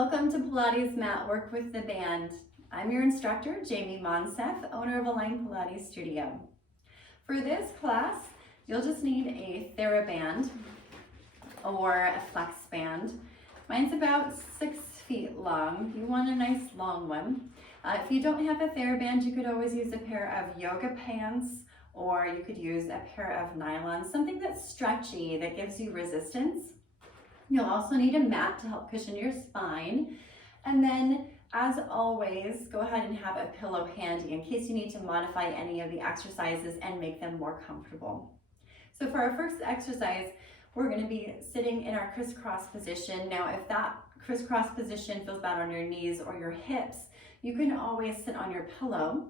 Welcome to Pilates Mat Work with the Band. I'm your instructor, Jamie Monseth, owner of Align Pilates Studio. For this class, you'll just need a TheraBand or a flex band. Mine's about 6 feet long. You want a nice long one. If you don't have a TheraBand, you could always use a pair of yoga pants, or you could use a pair of nylon, something that's stretchy, that gives you resistance. You'll also need a mat to help cushion your spine. And then, as always, go ahead and have a pillow handy in case you need to modify any of the exercises and make them more comfortable. So for our first exercise, we're going to be sitting in our crisscross position. Now, if that crisscross position feels bad on your knees or your hips, you can always sit on your pillow,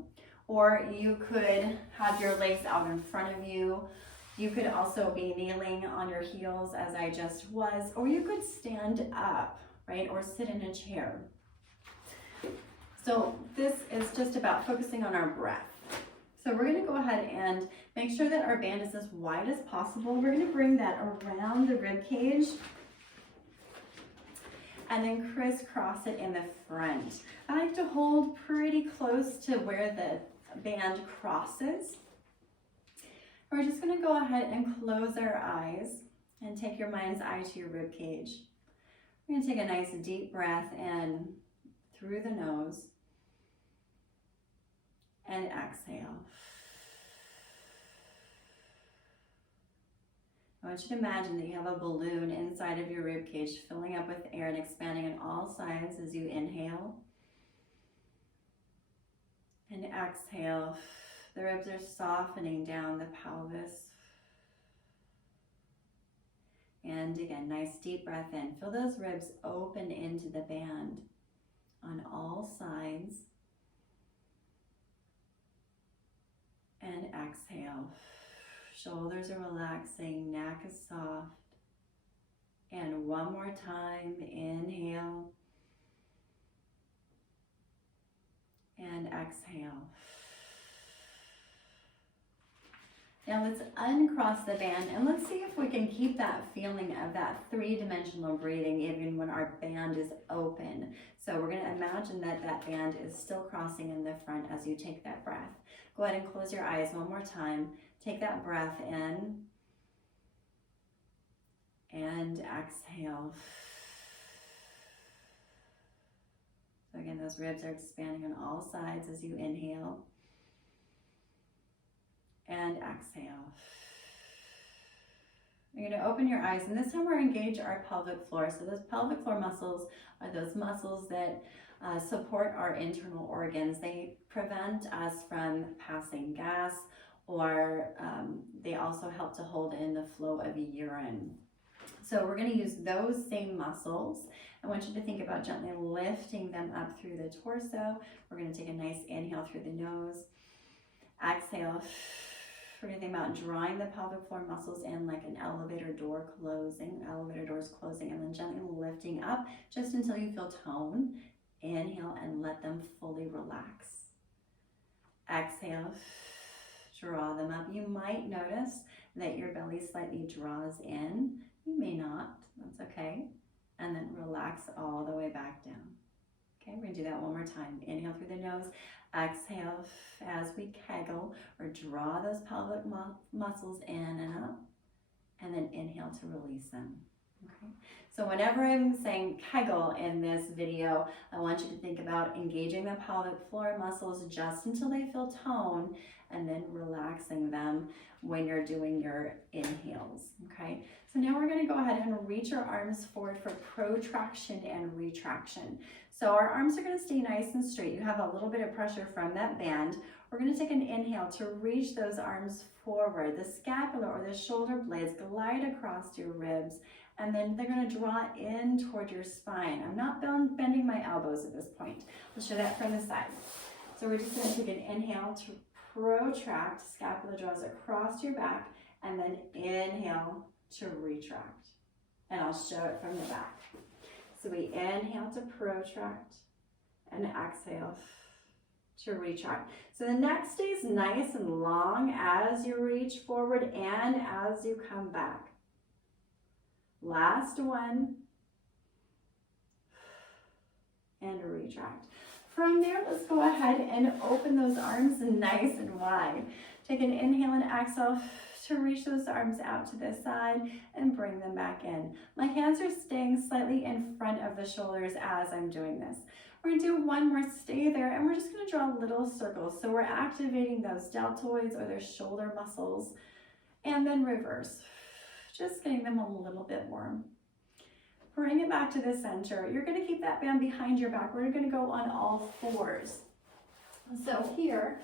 or you could have your legs out in front of you. You could also be kneeling on your heels as I just was, or you could stand up, right, or sit in a chair. So this is just about focusing on our breath. So we're going to go ahead and make sure that our band is as wide as possible. We're going to bring that around the rib cage and then crisscross it in the front. I like to hold pretty close to where the band crosses. We're just going to go ahead and close our eyes and take your mind's eye to your rib cage. We're going to take a nice deep breath in through the nose and exhale. I want you to imagine that you have a balloon inside of your rib cage filling up with air and expanding on all sides as you inhale and exhale. The ribs are softening down the pelvis. And again, nice deep breath in. Feel those ribs open into the band on all sides. And exhale. Shoulders are relaxing, neck is soft. And one more time, inhale. And exhale. Now let's uncross the band and let's see if we can keep that feeling of that three-dimensional breathing even when our band is open. So we're going to imagine that that band is still crossing in the front as you take that breath. Go ahead and close your eyes one more time. Take that breath in and exhale. So again, those ribs are expanding on all sides as you inhale. And exhale. You're going to open your eyes, and this time we're engage our pelvic floor. So those pelvic floor muscles are those muscles that support our internal organs. They prevent us from passing gas, or they also help to hold in the flow of urine. So we're going to use those same muscles. I want you to think about gently lifting them up through the torso. We're going to take a nice inhale through the nose. Exhale. We're going to think about drawing the pelvic floor muscles in like an elevator door closing. Elevator doors closing, and then gently lifting up just until you feel tone. Inhale and let them fully relax. Exhale. Draw them up. You might notice that your belly slightly draws in. You may not. That's okay. And then relax all the way back down. Okay, we're going to do that one more time. Inhale through the nose. Exhale as we kegel or draw those pelvic muscles in and up. And then inhale to release them. Okay. So whenever I'm saying kegel in this video, I want you to think about engaging the pelvic floor muscles just until they feel tone, and then relaxing them when you're doing your inhales. Okay. So now we're going to go ahead and reach our arms forward for protraction and retraction. So our arms are going to stay nice and straight. You have a little bit of pressure from that band. We're going to take an inhale to reach those arms forward. The scapula or the shoulder blades glide across your ribs, and then they're going to draw in toward your spine. I'm not bending my elbows at this point. I'll show that from the side. So we're just going to take an inhale to protract. Scapula draws across your back, and then inhale to retract. And I'll show it from the back. So we inhale to protract and exhale to retract. So the neck stays nice and long as you reach forward and as you come back. Last one. and retract. From there, let's go ahead and open those arms nice and wide. Take an inhale and exhale to reach those arms out to this side and bring them back in. My hands are staying slightly in front of the shoulders as I'm doing this. We're gonna do one more, stay there, and we're just gonna draw little circles. So we're activating those deltoids or their shoulder muscles, and then reverse. Just getting them a little bit warm. Bring it back to the center. You're gonna keep that band behind your back. We're gonna go on all fours. So here,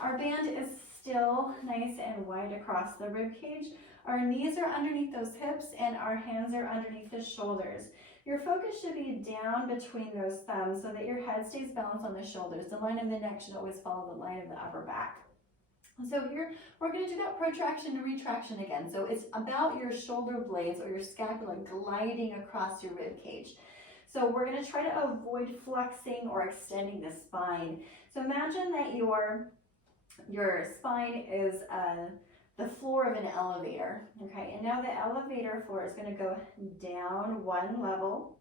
our band is still nice and wide across the rib cage. Our knees are underneath those hips and our hands are underneath the shoulders. Your focus should be down between those thumbs so that your head stays balanced on the shoulders. The line of the neck should always follow the line of the upper back. So here, we're going to do that protraction and retraction again. So it's about your shoulder blades or your scapula gliding across your rib cage. So we're going to try to avoid flexing or extending the spine. So imagine that your spine is the floor of an elevator, okay? And now the elevator floor is going to go down one level,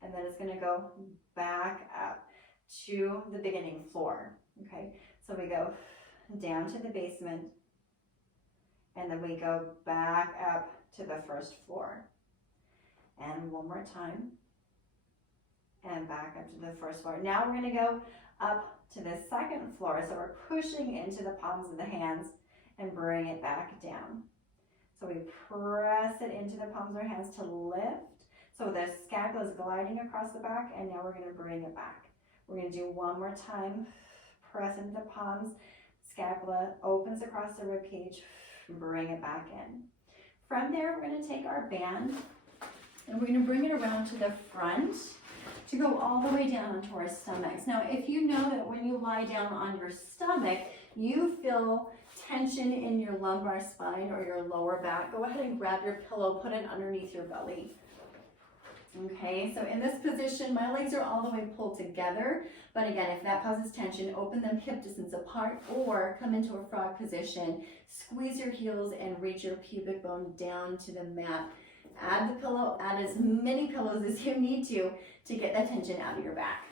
and then it's going to go back up to the beginning floor, okay? So we go down to the basement, and then we go back up to the first floor. And one more time, and back up to the first floor. Now we're going to go up to the second floor, so we're pushing into the palms of the hands and bring it back down. So we press it into the palms of our hands to lift. So the scapula is gliding across the back, and now we're going to bring it back. We're going to do one more time. Press into the palms. Scapula opens across the rib cage. Bring it back in. From there, we're going to take our band and we're going to bring it around to the front to go all the way down onto our stomachs. Now, if you know that when you lie down on your stomach, you feel tension in your lumbar spine or your lower back, go ahead and grab your pillow, put it underneath your belly. Okay, so in this position, my legs are all the way pulled together. But again, if that causes tension, open them hip distance apart or come into a frog position. Squeeze your heels and reach your pubic bone down to the mat. Add the pillow, add as many pillows as you need to get that tension out of your back.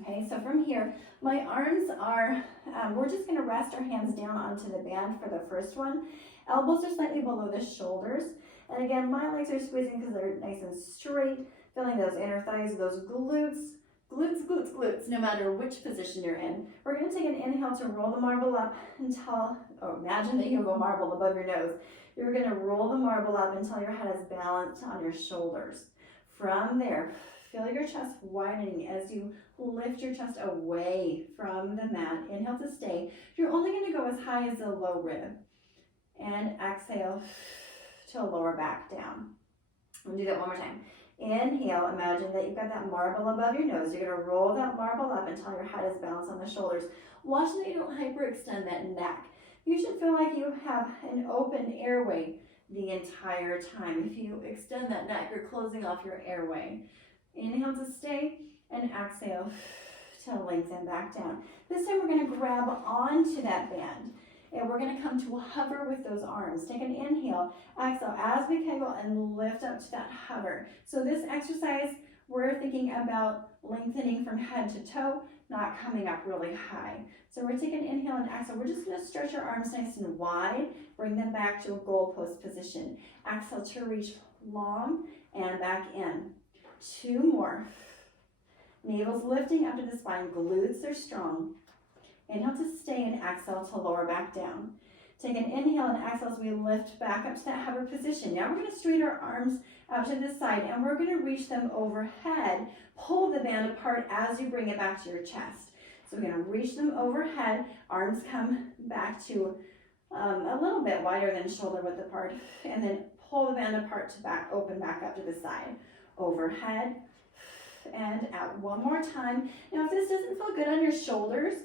Okay, so from here, my arms are, we're just gonna rest our hands down onto the band for the first one. Elbows are slightly below the shoulders. And again, my legs are squeezing because they're nice and straight, feeling those inner thighs, those glutes, no matter which position you're in. We're gonna take an inhale to roll the marble up until, imagine that you have a marble above your nose. You're gonna roll the marble up until your head is balanced on your shoulders. From there, feel your chest widening as you lift your chest away from the mat. Inhale to stay. You're only gonna go as high as the low rib. And exhale to lower back down. We'll do that one more time. Inhale, imagine that you've got that marble above your nose. You're gonna roll that marble up until your head is balanced on the shoulders. Watch that you don't hyperextend that neck. You should feel like you have an open airway the entire time. If you extend that neck, you're closing off your airway. Inhale to stay and exhale to lengthen back down. This time we're gonna grab onto that band. And we're going to come to a hover with those arms. Take an inhale, exhale as we kegel and lift up to that hover. So this exercise, we're thinking about lengthening from head to toe, not coming up really high. So we're taking inhale and exhale. We're just going to stretch our arms nice and wide, bring them back to a goalpost position. Exhale to reach long and back in. Two more. Navel's lifting up to the spine. Glutes are strong. Inhale to stay and exhale to lower back down. Take an inhale and exhale as we lift back up to that hover position. Now we're going to straighten our arms out to the side and we're going to reach them overhead. Pull the band apart as you bring it back to your chest. So we're going to reach them overhead. Arms come back to a little bit wider than shoulder width apart. And then pull the band apart to open back up to the side. Overhead and out. One more time. Now if this doesn't feel good on your shoulders,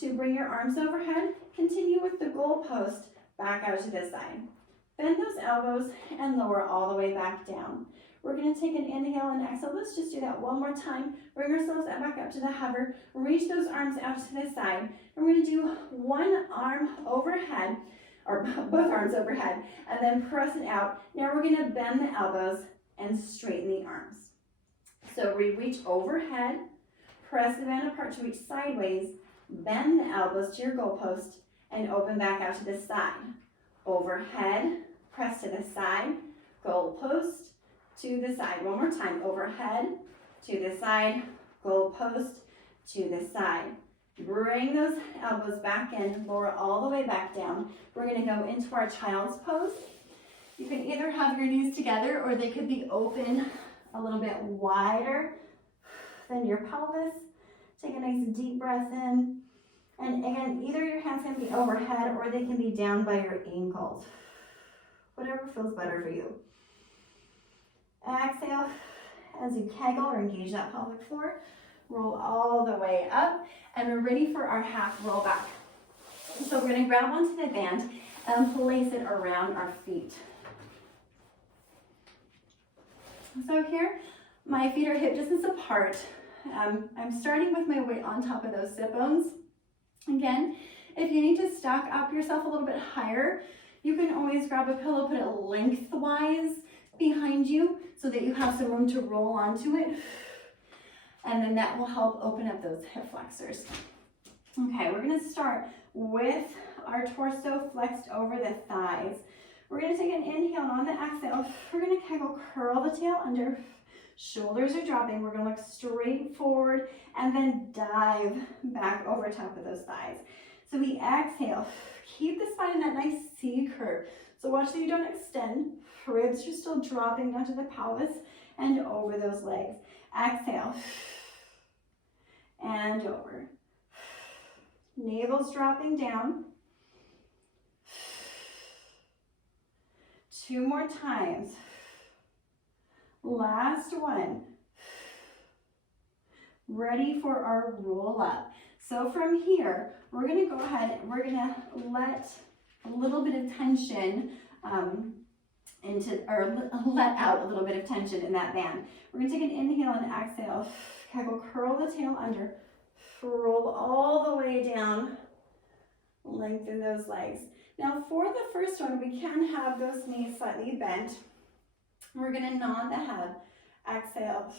to bring your arms overhead, continue with the goalpost back out to the side. Bend those elbows and lower all the way back down. We're going to take an inhale and exhale. Let's just do that one more time. Bring ourselves back up to the hover. Reach those arms out to the side. And we're going to do one arm overhead, or both arms overhead, and then press it out. Now we're going to bend the elbows and straighten the arms. So we reach overhead, press the band apart to reach sideways, bend the elbows to your goalpost, and open back out to the side. Overhead, press to the side, goalpost to the side. One more time, overhead, to the side, goalpost to the side. Bring those elbows back in, lower all the way back down. We're gonna go into our child's pose. You can either have your knees together or they could be open a little bit wider than your pelvis. Take a nice deep breath in. And again, either your hands can be overhead or they can be down by your ankles. Whatever feels better for you. Exhale as you kegel or engage that pelvic floor. Roll all the way up, and we're ready for our half roll back. So we're gonna grab onto the band and place it around our feet. So here, my feet are hip distance apart. I'm starting with my weight on top of those sit bones. Again, if you need to stack up yourself a little bit higher, you can always grab a pillow, put it lengthwise behind you so that you have some room to roll onto it. And then that will help open up those hip flexors. Okay, we're gonna start with our torso flexed over the thighs. We're gonna take an inhale, and on the exhale, we're gonna kegel, curl the tail under, shoulders are dropping. We're gonna look straight forward and then dive back over top of those thighs. So we exhale, keep the spine in that nice C curve. So watch that you don't extend. Ribs are still dropping down to the pelvis and over those legs. Exhale, and over. Navel's dropping down. 2 more times. Last one. Ready for our roll up. So from here, we're gonna go ahead and we're gonna let a little bit of tension let out a little bit of tension in that band. We're gonna take an inhale and exhale. Kegel, curl the tail under, roll all the way down, lengthen those legs. Now for the first one, we can have those knees slightly bent. We're gonna nod the head, exhale.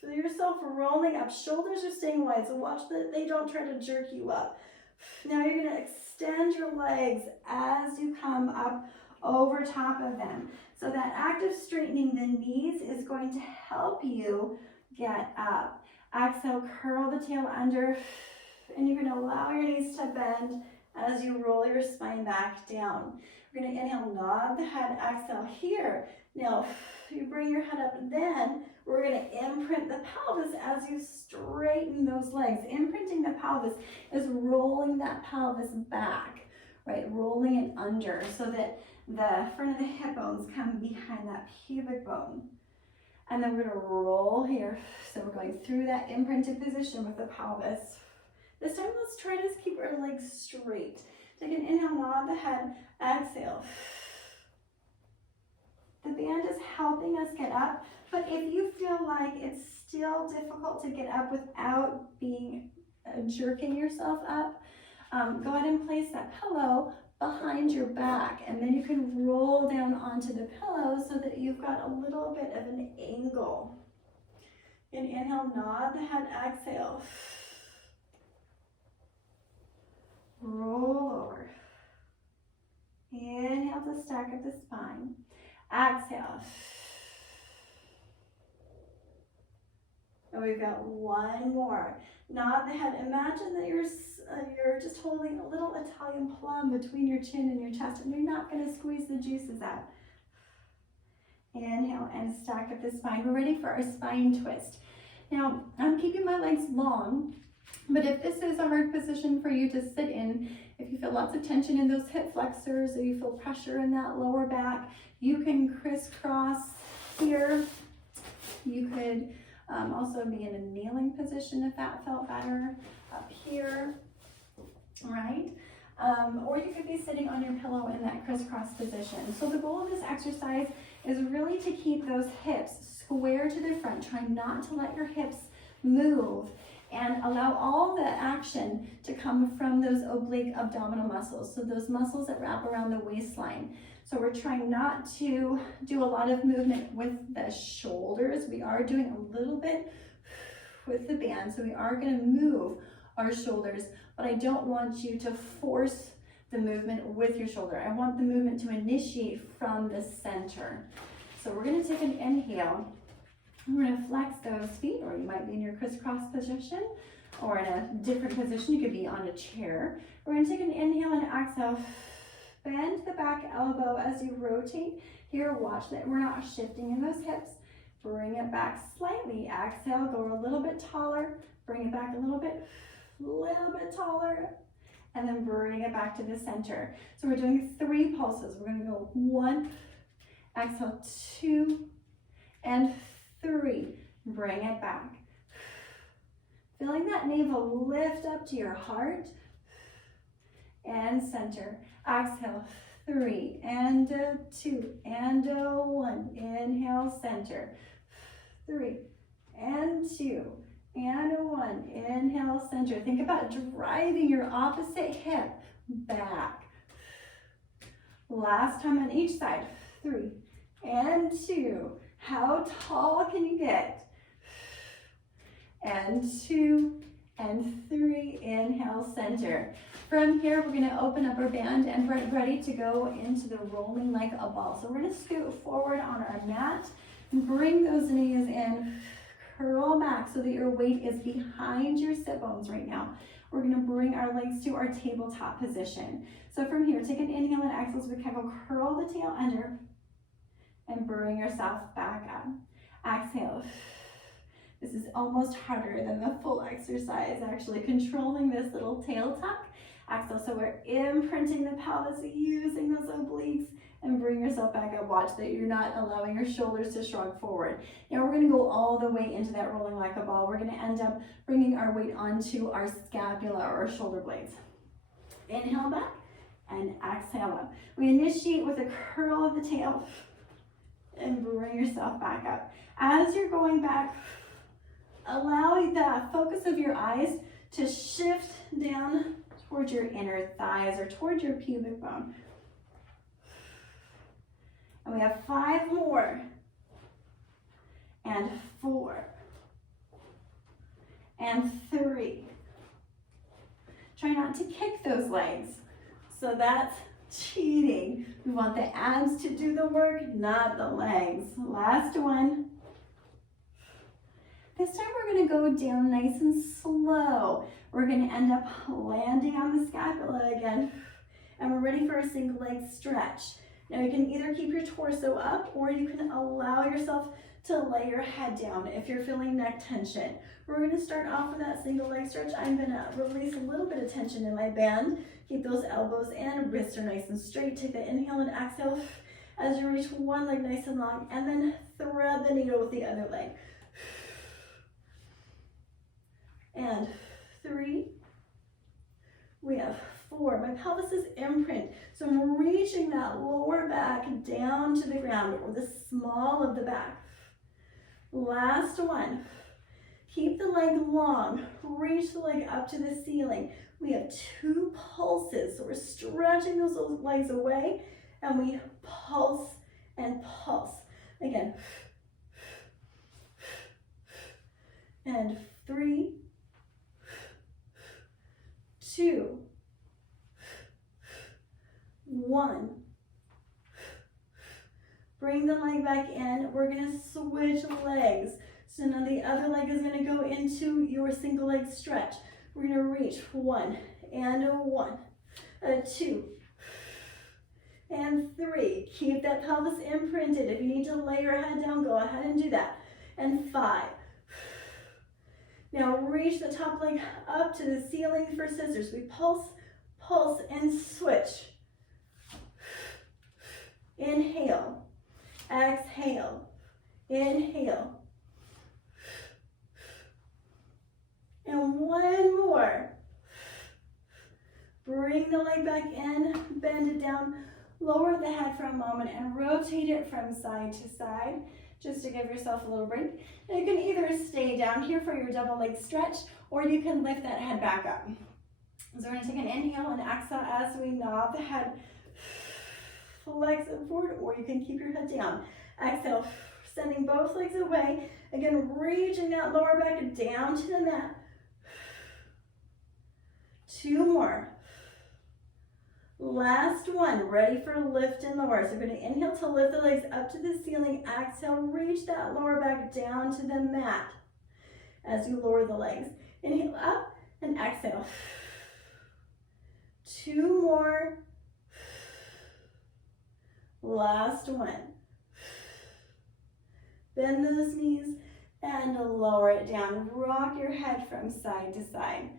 Feel yourself rolling up, shoulders are staying wide, so watch that they don't try to jerk you up. Now you're gonna extend your legs as you come up over top of them. So that act of straightening the knees is going to help you get up. Exhale, curl the tail under, and you're gonna allow your knees to bend as you roll your spine back down. We're gonna inhale, nod the head, exhale here. Now, you bring your head up, then we're gonna imprint the pelvis as you straighten those legs. Imprinting the pelvis is rolling that pelvis back, right? Rolling it under so that the front of the hip bones come behind that pubic bone. And then we're gonna roll here. So we're going through that imprinted position with the pelvis. This time, let's try to keep our legs straight. Take an inhale, nod the head, exhale. The band is helping us get up, but if you feel like it's still difficult to get up without being jerking yourself up, go ahead and place that pillow behind your back, and then you can roll down onto the pillow so that you've got a little bit of an angle. And inhale, nod the head, exhale. Roll over. Inhale to stack up the spine. Exhale. And we've got one more. Nod the head. Imagine that you're just holding a little Italian plum between your chin and your chest, and you're not going to squeeze the juices out. Inhale and stack up the spine. We're ready for our spine twist. Now, I'm keeping my legs long, but if this is a hard position for you to sit in, if you feel lots of tension in those hip flexors or you feel pressure in that lower back, you can crisscross here. You could also be in a kneeling position if that felt better, up here, right? Or you could be sitting on your pillow in that crisscross position. So the goal of this exercise is really to keep those hips square to the front. Try not to let your hips move And allow all the action to come from those oblique abdominal muscles. So those muscles that wrap around the waistline. So we're trying not to do a lot of movement with the shoulders. We are doing a little bit with the band. So we are going to move our shoulders, but I don't want you to force the movement with your shoulder. I want the movement to initiate from the center. So we're going to take an inhale. We're going to flex those feet, or you might be in your crisscross position or in a different position. You could be on a chair. We're going to take an inhale and exhale. Bend the back elbow as you rotate. Here, watch that we're not shifting in those hips. Bring it back slightly. Exhale, go a little bit taller. Bring it back a little bit taller. And then bring it back to the center. So we're doing 3 pulses. We're going to go 1, exhale, 2, and 3. Bring it back. Feeling that navel lift up to your heart. And center. Exhale, 3 and 2 and 1. Inhale, center. 3 and 2 and 1. Inhale, center. Think about driving your opposite hip back. Last time on each side. 3 and 2. How tall can you get? And 2 and 3. Inhale, center. From here, we're going to open up our band and we're ready to go into the rolling like a ball. So we're going to scoot forward on our mat and bring those knees in. Curl back so that your weight is behind your sit bones right now. We're going to bring our legs to our tabletop position. So from here, take an inhale and exhale so we kind of curl the tail under and bring yourself back up. Exhale. This is almost harder than the full exercise, actually controlling this little tail tuck. Exhale, so we're imprinting the pelvis, using those obliques, and bring yourself back up. Watch that you're not allowing your shoulders to shrug forward. Now we're going to go all the way into that rolling like a ball. We're going to end up bringing our weight onto our scapula or our shoulder blades. Inhale back and exhale up. We initiate with a curl of the tail and bring yourself back up. As you're going back, allow the focus of your eyes to shift down towards your inner thighs or towards your pubic bone. And we have 5 more. And 4. And 3. Try not to kick those legs. So that's cheating. We want the abs to do the work, not the legs. Last one. This time we're going to go down nice and slow. We're going to end up landing on the scapula again. And we're ready for a single leg stretch. Now you can either keep your torso up or you can allow yourself to lay your head down if you're feeling neck tension. We're going to start off with that single leg stretch. I'm going to release a little bit of tension in my band. Keep those elbows and wrists are nice and straight. Take the inhale and exhale as you reach one leg nice and long, and then thread the needle with the other leg. And 3. We have 4. My pelvis is imprint, so I'm reaching that lower back down to the ground, or the small of the back. Last one. Keep the leg long. Reach the leg up to the ceiling. We have 2 pulses, so we're stretching those legs away, and we pulse and pulse. Again. And 3, 2, 1. Bring the leg back in. We're going to switch legs. So now the other leg is going to go into your single leg stretch. We're going to reach 1 and 1, 2 and 3. Keep that pelvis imprinted. If you need to lay your head down, go ahead and do that. And 5. Now reach the top leg up to the ceiling for scissors. We pulse, pulse, and switch. Inhale, exhale, inhale. And one more. Bring the leg back in, bend it down, lower the head for a moment, and rotate it from side to side. just to give yourself a little break. And you can either stay down here for your double leg stretch, or you can lift that head back up. So we're gonna take an inhale and exhale as we nod the head, flex it forward, or you can keep your head down. Exhale, sending both legs away. Again, reaching that lower back down to the mat. 2 more. Last one, ready for lift and lower. So we're gonna inhale to lift the legs up to the ceiling. Exhale, reach that lower back down to the mat as you lower the legs. Inhale up and exhale. 2 more. Last one. Bend those knees and lower it down. Rock your head from side to side.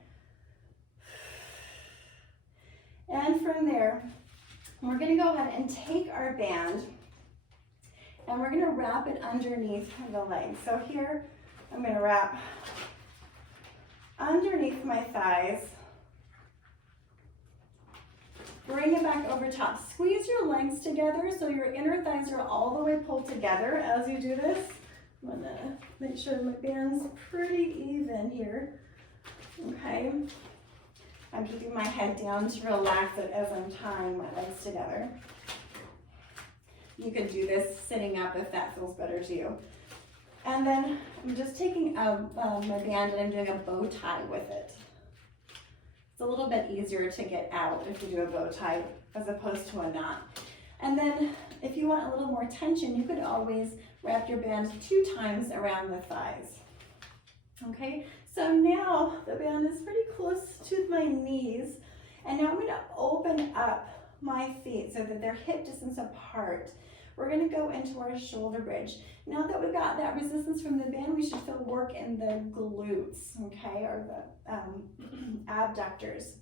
And from there, we're gonna go ahead and take our band and we're gonna wrap it underneath the legs. So here, I'm gonna wrap underneath my thighs. Bring it back over top. Squeeze your legs together so your inner thighs are all the way pulled together as you do this. I'm gonna make sure my band's pretty even here. Okay. I'm keeping my head down to relax it as I'm tying my legs together. You can do this sitting up if that feels better to you. And then I'm just taking my band and I'm doing a bow tie with it. It's a little bit easier to get out if you do a bow tie as opposed to a knot. And then if you want a little more tension, you could always wrap your band 2 times around the thighs. Okay, so now the band is pretty close to my knees. And now I'm gonna open up my feet so that they're hip distance apart. We're gonna go into our shoulder bridge. Now that we got that resistance from the band, we should feel work in the glutes, okay, or the abductors.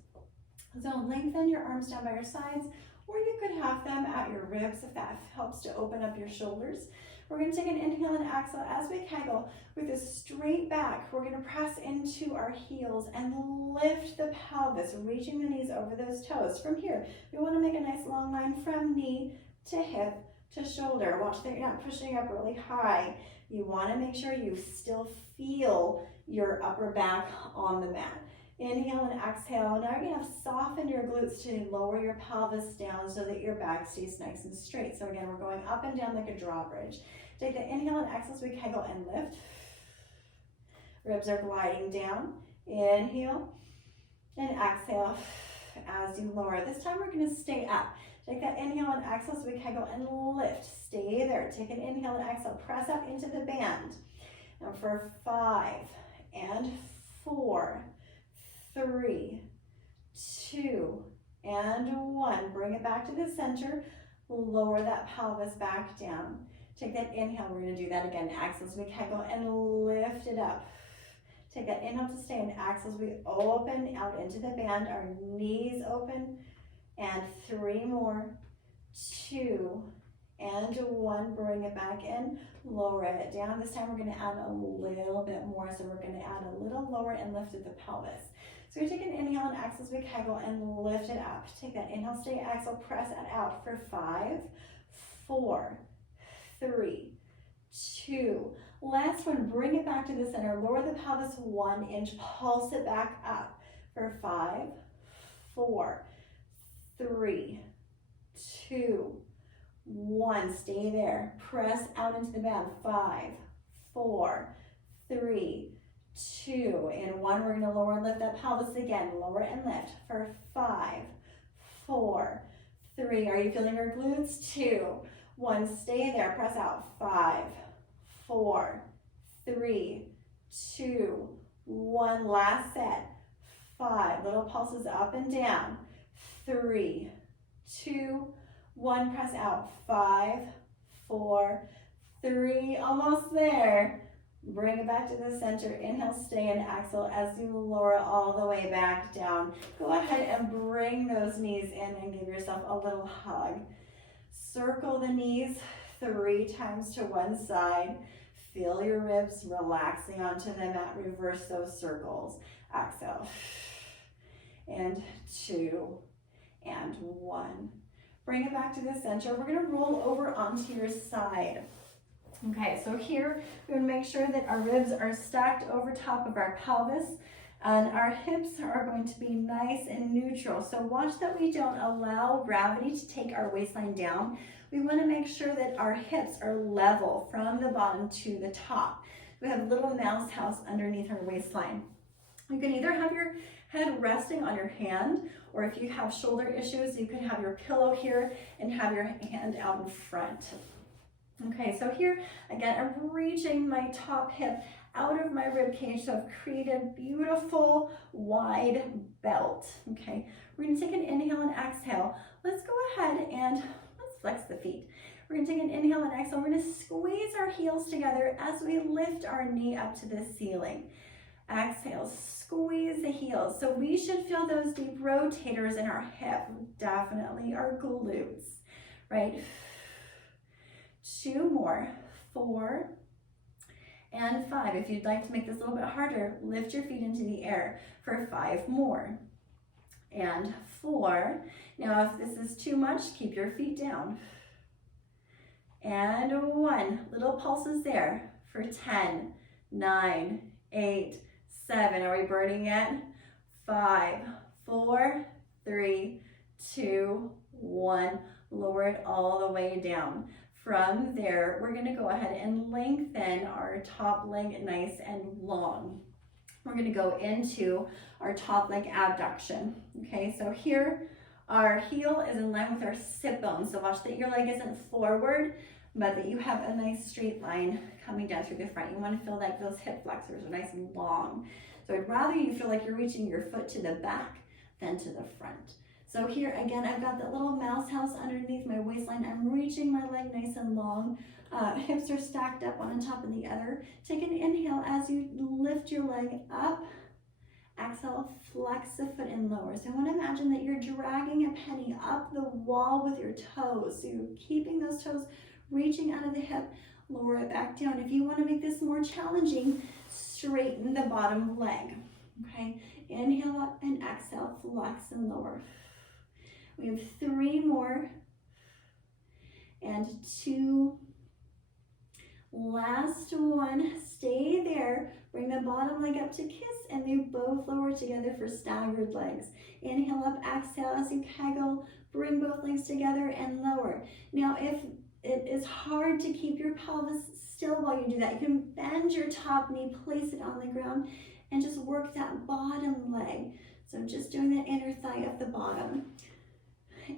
So lengthen your arms down by your sides, or you could have them at your ribs if that helps to open up your shoulders. We're gonna take an inhale and exhale as we kegel with a straight back. We're gonna press into our heels and lift the pelvis, reaching the knees over those toes. From here, we wanna make a nice long line from knee to hip to shoulder. Watch that you're not pushing up really high. You wanna make sure you still feel your upper back on the mat. Inhale and exhale. Now you're gonna soften your glutes to lower your pelvis down so that your back stays nice and straight. So again, we're going up and down like a drawbridge. Take the inhale and exhale as we kegel and lift. Ribs are gliding down. Inhale and exhale as you lower. This time we're gonna stay up. Take that inhale and exhale as we kegel and lift. Stay there. Take an inhale and exhale. Press up into the band. Now for 5 and 4, 3, 2, and 1. Bring it back to the center. Lower that pelvis back down. Take that inhale. We're going to do that again. Exhale as we kegel and lift it up. Take that inhale to stay and exhale as we open out into the band. Our knees open. And 3 more. 2 and 1. Bring it back in. Lower it down. This time we're going to add a little bit more. So we're going to add a little lower and lift at the pelvis. So we take an inhale and exhale as we kegel and lift it up. Take that inhale, stay, exhale, press it out for 5, 4, 3, 2. Last one, bring it back to the center. Lower the pelvis 1 inch, pulse it back up for 5, 4, 3, 2, 1. Stay there. Press out into the band. 5, 4, 3, 2, and 1. We're going to lower and lift that pelvis again. Lower and lift for 5, 4, 3. Are you feeling your glutes? 2, 1. Stay there. Press out. 5, 4, 3, 2, 1. Last set. 5. Little pulses up and down. 3, 2, 1. Press out. 5, 4, 3. Almost there. Bring it back to the center. Inhale, stay, and exhale as you lower all the way back down. Go ahead and bring those knees in and give yourself a little hug. Circle the knees 3 times to one side. Feel your ribs relaxing onto the mat. Reverse those circles. Exhale. And 2 and 1. Bring it back to the center. We're going to roll over onto your side. Okay, so here we're going to make sure that our ribs are stacked over top of our pelvis, and our hips are going to be nice and neutral. So watch that we don't allow gravity to take our waistline down. We want to make sure that our hips are level from the bottom to the top. We have a little mouse house underneath our waistline. You can either have your head resting on your hand, or if you have shoulder issues, you could have your pillow here and have your hand out in front. Okay, so here, again, I'm reaching my top hip out of my rib cage, so I've created a beautiful wide belt. Okay, we're gonna take an inhale and exhale. Let's go ahead and let's flex the feet. We're gonna take an inhale and exhale. We're gonna squeeze our heels together as we lift our knee up to the ceiling. Exhale, squeeze the heels. So we should feel those deep rotators in our hip, definitely our glutes, right? 2 more, 4 and 5. If you'd like to make this a little bit harder, lift your feet into the air for 5 more and 4. Now, if this is too much, keep your feet down. And 1, little pulses there for 10, 9, 8, 7. Are we burning yet? 5, 4, 3, 2, 1. Lower it all the way down. From there, we're going to go ahead and lengthen our top leg nice and long. We're going to go into our top leg abduction. Okay, so here our heel is in line with our sit bone. So watch that your leg isn't forward, but that you have a nice straight line coming down through the front. You want to feel like those hip flexors are nice and long. So I'd rather you feel like you're reaching your foot to the back than to the front. So here, again, I've got that little mouse house underneath my waistline. I'm reaching my leg nice and long. Hips are stacked up one on top of the other. Take an inhale as you lift your leg up. Exhale, flex the foot and lower. So I want to imagine that you're dragging a penny up the wall with your toes. So you're keeping those toes reaching out of the hip. Lower it back down. If you want to make this more challenging, straighten the bottom leg. Okay, inhale up and exhale, flex and lower. We have 3 more and 2. Last one. Stay there. Bring the bottom leg up to kiss, and they both lower together for staggered legs. Inhale up, exhale as you kegel. Bring both legs together and lower. Now, if it is hard to keep your pelvis still while you do that, you can bend your top knee, place it on the ground, and just work that bottom leg. So just doing that inner thigh of the bottom.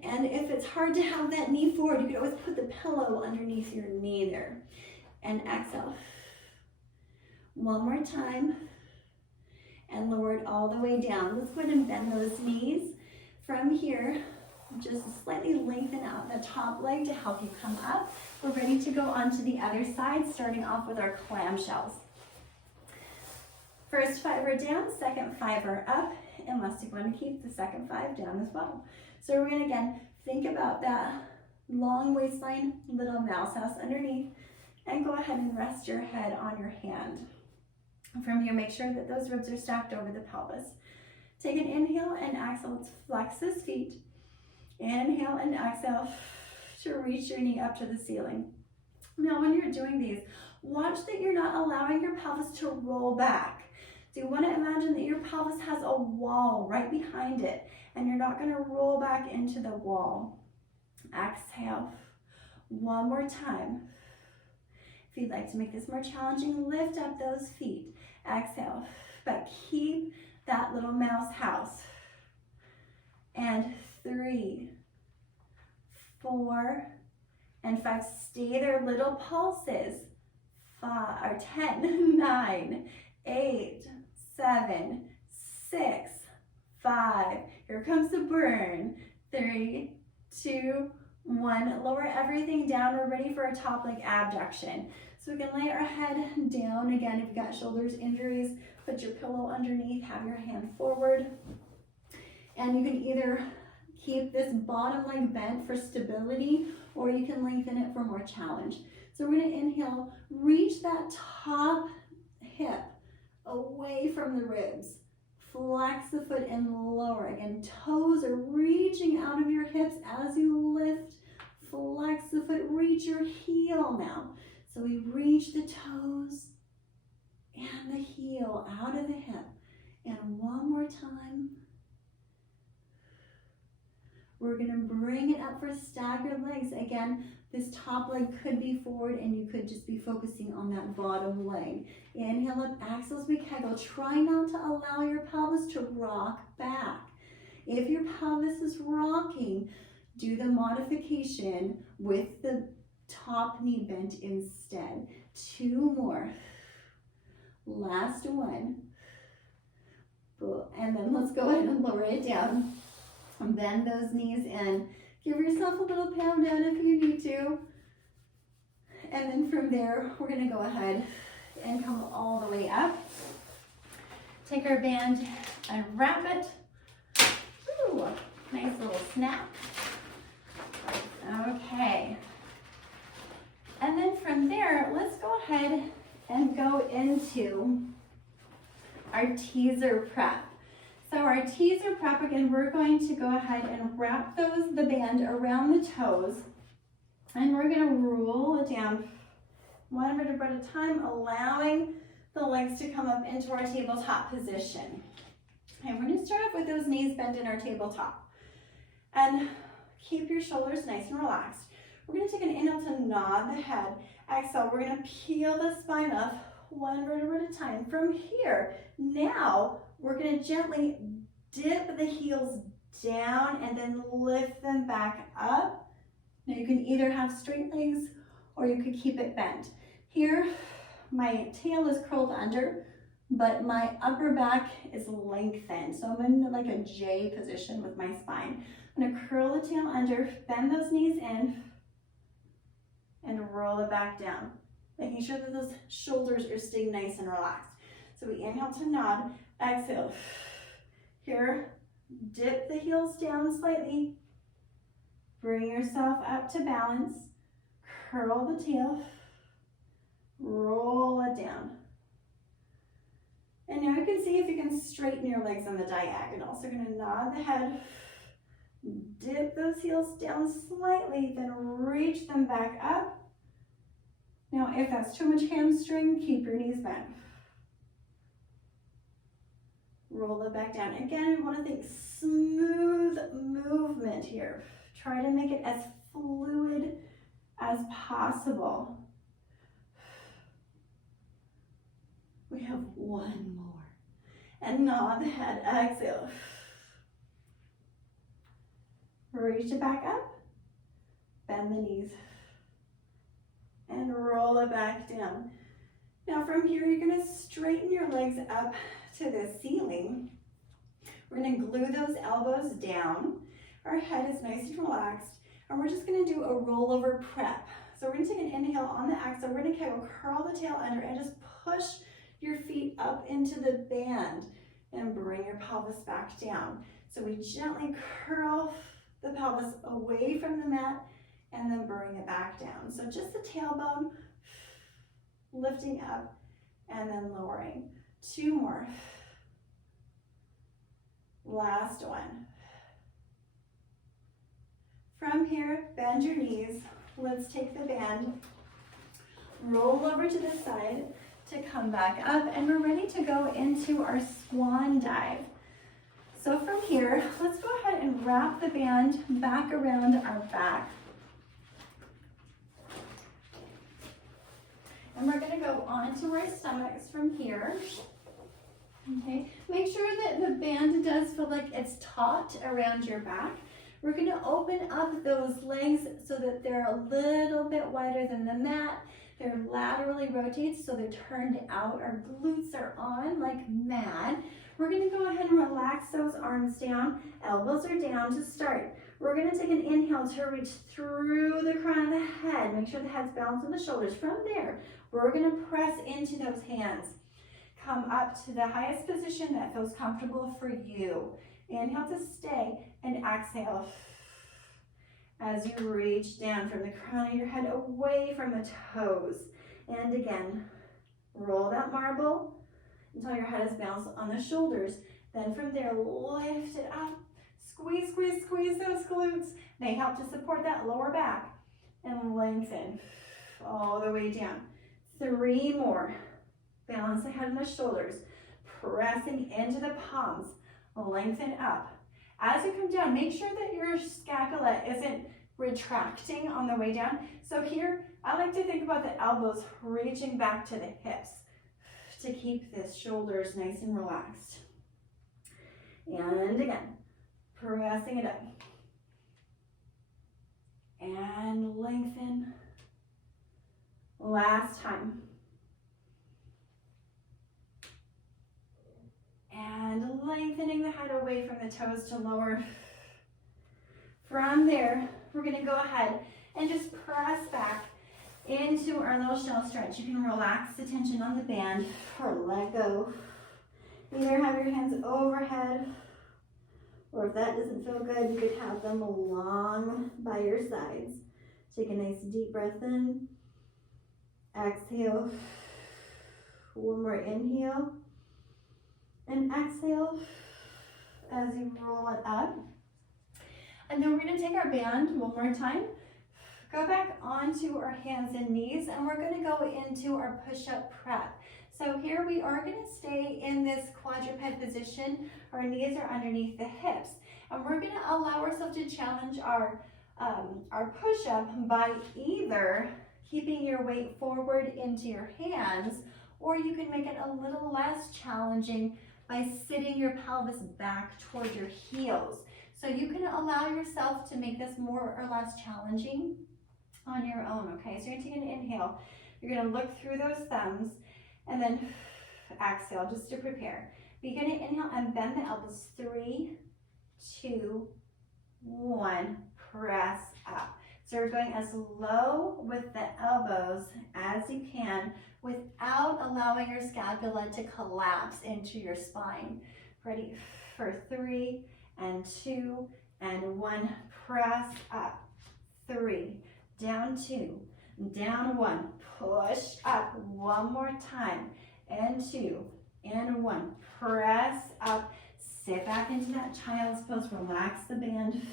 And if it's hard to have that knee forward, you can always put the pillow underneath your knee there. And exhale. 1 more time. And lower it all the way down. Let's go ahead and bend those knees. From here, just slightly lengthen out the top leg to help you come up. We're ready to go on to the other side, starting off with our clamshells. First 5 are down, second 5 are up, unless you want to keep the second 5 down as well. So we're going to, again, think about that long waistline, little mouse house underneath, and go ahead and rest your head on your hand. From here, make sure that those ribs are stacked over the pelvis. Take an inhale and exhale. Let's flex those feet. Inhale and exhale to reach your knee up to the ceiling. Now, when you're doing these, watch that you're not allowing your pelvis to roll back. So you want to imagine that your pelvis has a wall right behind it, and you're not going to roll back into the wall. Exhale. 1 more time. If you'd like to make this more challenging, lift up those feet. Exhale, but keep that little mouse house. And 3, 4, and 5. Stay there, little pulses. 10, 9, 8, 7, 6, 5. Here comes the burn. 3, 2, 1. Lower everything down. We're ready for a top leg abduction. So we can lay our head down. Again, if you've got shoulders injuries, put your pillow underneath, have your hand forward. And you can either keep this bottom leg bent for stability, or you can lengthen it for more challenge. So we're going to inhale, reach that top hip away from the ribs. Flex the foot and lower. Again, toes are reaching out of your hips as you lift. Flex the foot, reach your heel now. So we reach the toes and the heel out of the hip. And one more time. We're gonna bring it up for staggered legs. Again, this top leg could be forward and you could just be focusing on that bottom leg. Inhale up, exhale as we kegel. Try not to allow your pelvis to rock back. If your pelvis is rocking, do the modification with the top knee bent instead. 2 more. Last one. And then let's go ahead and lower it down. And bend those knees in. Give yourself a little pound down if you need to. And then from there, we're gonna go ahead and come all the way up. Take our band and wrap it. Ooh, nice little snap. Okay. And then from there, let's go ahead and go into our teaser prep. So our teaser prep, again, we're going to go ahead and wrap the band around the toes, and we're gonna roll it down one vertebra at a time, allowing the legs to come up into our tabletop position. And we're gonna start off with those knees bent in our tabletop. And keep your shoulders nice and relaxed. We're gonna take an inhale to nod the head. Exhale, we're gonna peel the spine up one vertebra at a time. From here, now we're gonna gently dip the heels down and then lift them back up. Now you can either have straight legs or you could keep it bent. Here, my tail is curled under, but my upper back is lengthened. So I'm in like a J position with my spine. I'm gonna curl the tail under, bend those knees in, and roll it back down. Making sure that those shoulders are staying nice and relaxed. So we inhale to nod, exhale. Here, dip the heels down slightly. Bring yourself up to balance. Curl the tail. Roll it down. And now you can see if you can straighten your legs on the diagonal. So you're gonna nod the head, dip those heels down slightly, then reach them back up. Now, if that's too much hamstring, keep your knees bent. Roll it back down. Again, we want to think smooth movement here. Try to make it as fluid as possible. We have one more. And nod the head, exhale. Reach it back up, bend the knees, and roll it back down. Now from here, you're gonna straighten your legs up to the ceiling. We're gonna glue those elbows down. Our head is nice and relaxed, and we're just gonna do a rollover prep. So we're gonna take an inhale on the exhale. We're gonna curl the tail under and just push your feet up into the band and bring your pelvis back down. So we gently curl the pelvis away from the mat and then bring it back down. So just the tailbone lifting up and then lowering. 2 more. Last one. From here, bend your knees. Let's take the band, roll over to the side to come back up, and we're ready to go into our swan dive. So from here, let's go ahead and wrap the band back around our back. And we're gonna go onto our stomachs from here. Okay, make sure that the band does feel like it's taut around your back. We're gonna open up those legs so that they're a little bit wider than the mat. They're laterally rotated so they're turned out. Our glutes are on like mad. We're gonna go ahead and relax those arms down. Elbows are down to start. We're gonna take an inhale to reach through the crown of the head. Make sure the head's balanced on the shoulders. From there, we're gonna press into those hands. Come up to the highest position that feels comfortable for you. Inhale to stay and exhale as you reach down from the crown of your head away from the toes. And again, roll that marble until your head is balanced on the shoulders. Then from there, lift it up. Squeeze, squeeze, squeeze those glutes. They help to support that lower back and lengthen all the way down. 3 more. Balance the head and the shoulders, pressing into the palms, lengthen up. As you come down, make sure that your scapula isn't retracting on the way down. So here, I like to think about the elbows reaching back to the hips to keep the shoulders nice and relaxed. And again, pressing it up. And lengthen. Last time. And lengthening the head away from the toes to lower. From there, we're going to go ahead and just press back into our little shell stretch. You can relax the tension on the band or let go. Either have your hands overhead, or if that doesn't feel good, you could have them along by your sides. Take a nice deep breath in. Exhale. One more inhale. And exhale as you roll it up. And then we're going to take our band one more time. Go back onto our hands and knees, and we're going to go into our push-up prep. So here we are going to stay in this quadruped position. Our knees are underneath the hips, and we're going to allow ourselves to challenge our push-up by either keeping your weight forward into your hands, or you can make it a little less challenging by sitting your pelvis back toward your heels. So you can allow yourself to make this more or less challenging on your own, okay? So you're gonna take an inhale. You're gonna look through those thumbs and then exhale just to prepare. You're gonna inhale and bend the elbows. 3, 2, 1, press up. So we're going as low with the elbows as you can without allowing your scapula to collapse into your spine. Ready for 3 and 2 and 1, press up. 3, down 2, down 1, push up. One more time, and 2 and 1, press up. Sit back into that child's pose, relax the band.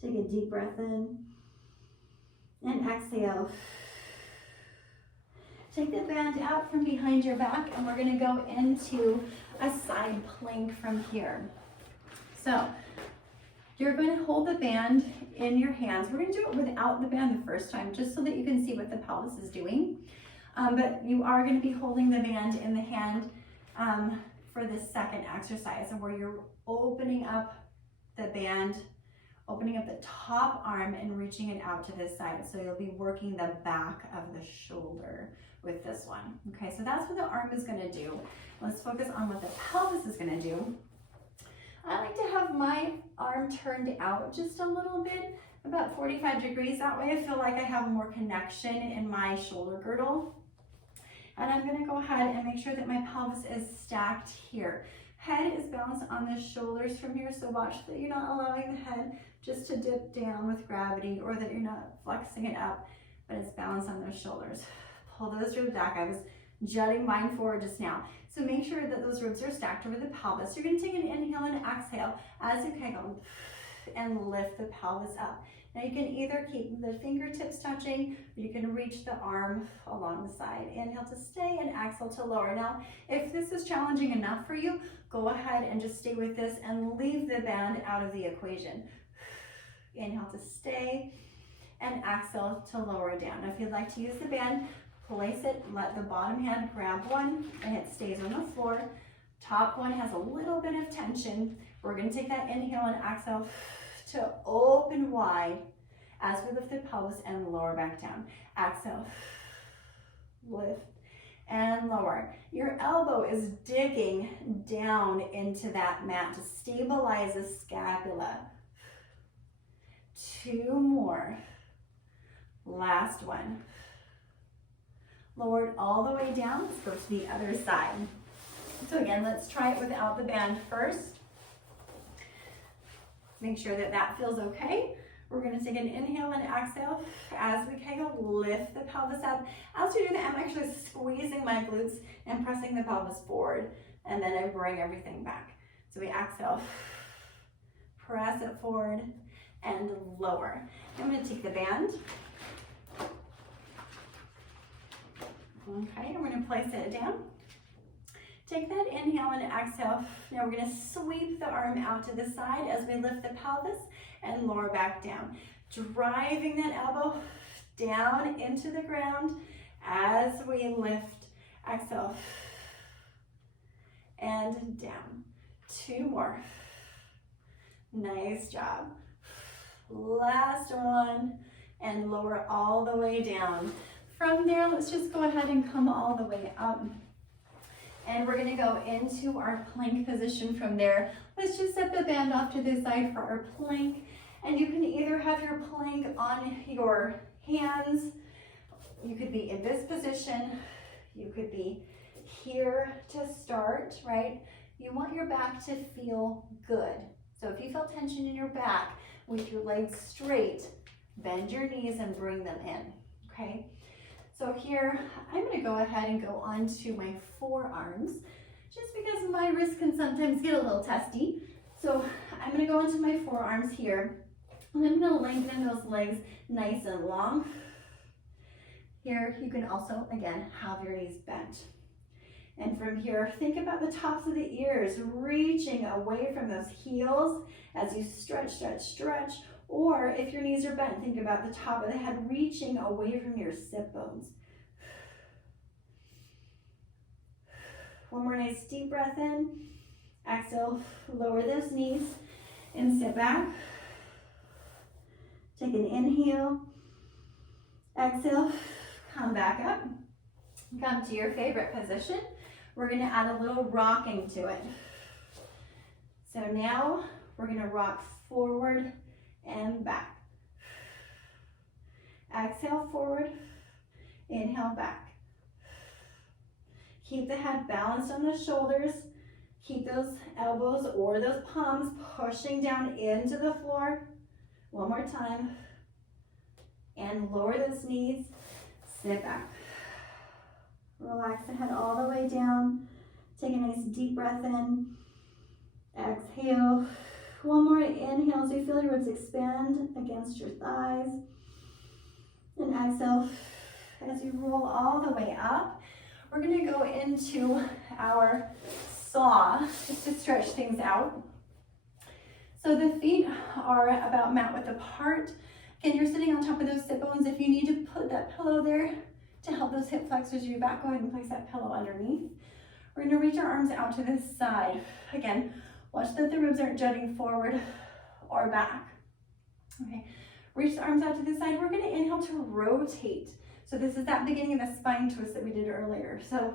Take a deep breath in and exhale. Take the band out from behind your back, and we're going to go into a side plank from here. So you're going to hold the band in your hands. We're going to do it without the band the first time, just so that you can see what the pelvis is doing. But you are going to be holding the band in the hand for the second exercise, and where you're opening up the band, opening up the top arm and reaching it out to this side. So you'll be working the back of the shoulder with this one. Okay, so that's what the arm is going to do. Let's focus on what the pelvis is going to do. I like to have my arm turned out just a little bit, about 45 degrees. That way I feel like I have more connection in my shoulder girdle. And I'm going to go ahead and make sure that my pelvis is stacked here. Head is balanced on the shoulders from here, so watch that you're not allowing the head just to dip down with gravity, or that you're not flexing it up, but it's balanced on those shoulders. Pull those ribs back. I was jutting mine forward just now. So make sure that those ribs are stacked over the pelvis. You're going to take an inhale and exhale as you kegel and lift the pelvis up. Now you can either keep the fingertips touching, or you can reach the arm along the side. Inhale to stay and exhale to lower. Now, if this is challenging enough for you, go ahead and just stay with this and leave the band out of the equation. Inhale to stay and exhale to lower down. Now, if you'd like to use the band, place it, let the bottom hand grab one, and it stays on the floor. Top one has a little bit of tension. We're going to take that inhale and exhale to open wide as we lift the pelvis and lower back down. Exhale, lift and lower. Your elbow is digging down into that mat to stabilize the scapula. 2 more. Last one. Lower it all the way down. Let's go to the other side. So again, let's try it without the band first. Make sure that that feels okay. We're going to take an inhale and exhale as we kegel, lift the pelvis up. As we do that, I'm actually squeezing my glutes and pressing the pelvis forward, and then I bring everything back. So we exhale, press it forward, and lower. I'm going to take the band. Okay, we're gonna place it down. Take that inhale and exhale. Now we're gonna sweep the arm out to the side as we lift the pelvis and lower back down. Driving that elbow down into the ground as we lift, exhale, and down. 2 more. Nice job. Last one, and lower all the way down. From there, let's just go ahead and come all the way up. And we're gonna go into our plank position from there. Let's just set the band off to the side for our plank. And you can either have your plank on your hands, you could be in this position, you could be here to start, right? You want your back to feel good. So if you feel tension in your back with your legs straight, bend your knees and bring them in, okay? So here, I'm gonna go ahead and go onto my forearms, just because my wrists can sometimes get a little testy. So I'm gonna go into my forearms here, and I'm gonna lengthen those legs nice and long. Here, you can also, again, have your knees bent. And from here, think about the tops of the ears, reaching away from those heels as you stretch, stretch, stretch. Or if your knees are bent, think about the top of the head reaching away from your sit bones. One more nice deep breath in. Exhale, lower those knees and sit back. Take an inhale. Exhale, come back up. Come to your favorite position. We're gonna add a little rocking to it. So now we're gonna rock forward and back. Exhale forward, inhale back. Keep the head balanced on the shoulders. Keep those elbows or those palms pushing down into the floor. One more time. And lower those knees, sit back. Relax the head all the way down. Take a nice deep breath in. Exhale. One more inhale as you feel your ribs expand against your thighs. And exhale as you roll all the way up. We're gonna go into our saw just to stretch things out. So the feet are about mat width apart. Again, you're sitting on top of those sit bones. If you need to put that pillow there to help those hip flexors of your back, go ahead and place that pillow underneath. We're gonna reach our arms out to this side. Again, watch that the ribs aren't jutting forward or back. Okay, reach the arms out to the side. We're gonna inhale to rotate. So this is that beginning of the spine twist that we did earlier. So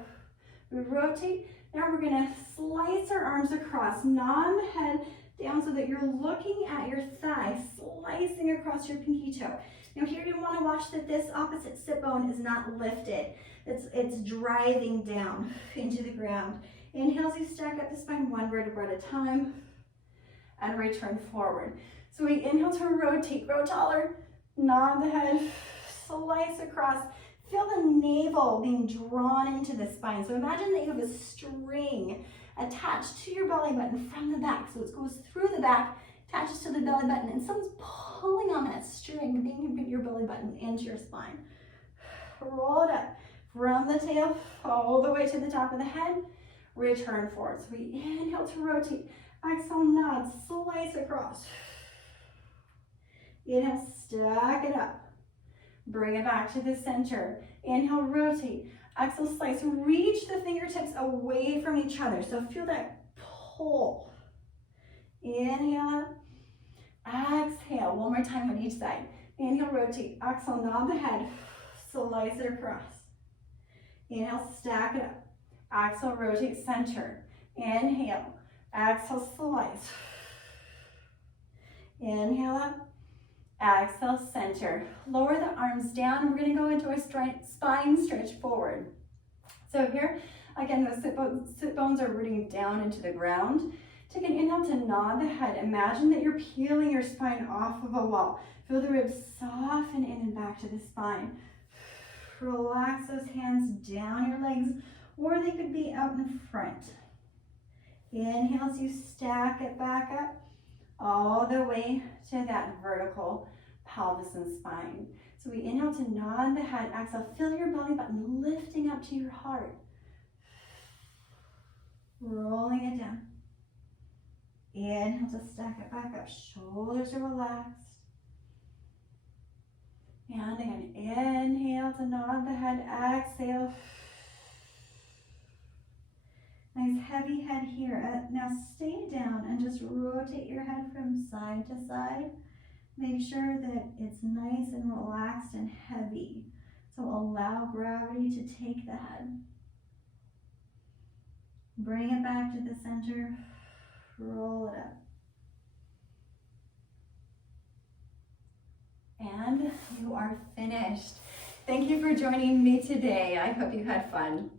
we rotate. Now we're gonna slice our arms across, nod the head down so that you're looking at your thigh, slicing across your pinky toe. Now here you want to watch that this opposite sit bone is not lifted. It's driving down into the ground. Inhale as you stack up the spine one vertebra at a time and return forward. So we inhale to rotate, grow taller, nod the head, slice across. Feel the navel being drawn into the spine. So imagine that you have a string attached to your belly button from the back. So it goes through the back, attaches to the belly button, and someone's pulling on that string, bringing your belly button into your spine. Roll it up from the tail all the way to the top of the head. Return forward. So we inhale to rotate. Exhale, nod, slice across. Inhale, stack it up. Bring it back to the center. Inhale, rotate. Exhale, slice. Reach the fingertips away from each other. So feel that pull. Inhale up. Exhale. One more time on each side. Inhale, rotate. Exhale, nod the head. Slice it across. Inhale, stack it up. Exhale, rotate center. Inhale. Exhale, slice. Inhale up. Exhale, center. Lower the arms down. We're going to go into a spine stretch forward. So here, again, the sit bones are rooting down into the ground. Take an inhale to nod the head. Imagine that you're peeling your spine off of a wall. Feel the ribs soften in and back to the spine. Relax those hands down your legs, or they could be out in front. Inhale as you stack it back up all the way to that vertical pelvis and spine. So we inhale to nod the head, exhale, feel your belly button lifting up to your heart. Rolling it down. Inhale to stack it back up, shoulders are relaxed. And again, inhale to nod the head, exhale. Nice heavy head here. Now stay down and just rotate your head from side to side. Make sure that it's nice and relaxed and heavy. So allow gravity to take the head. Bring it back to the center. Roll it up. And you are finished. Thank you for joining me today. I hope you had fun.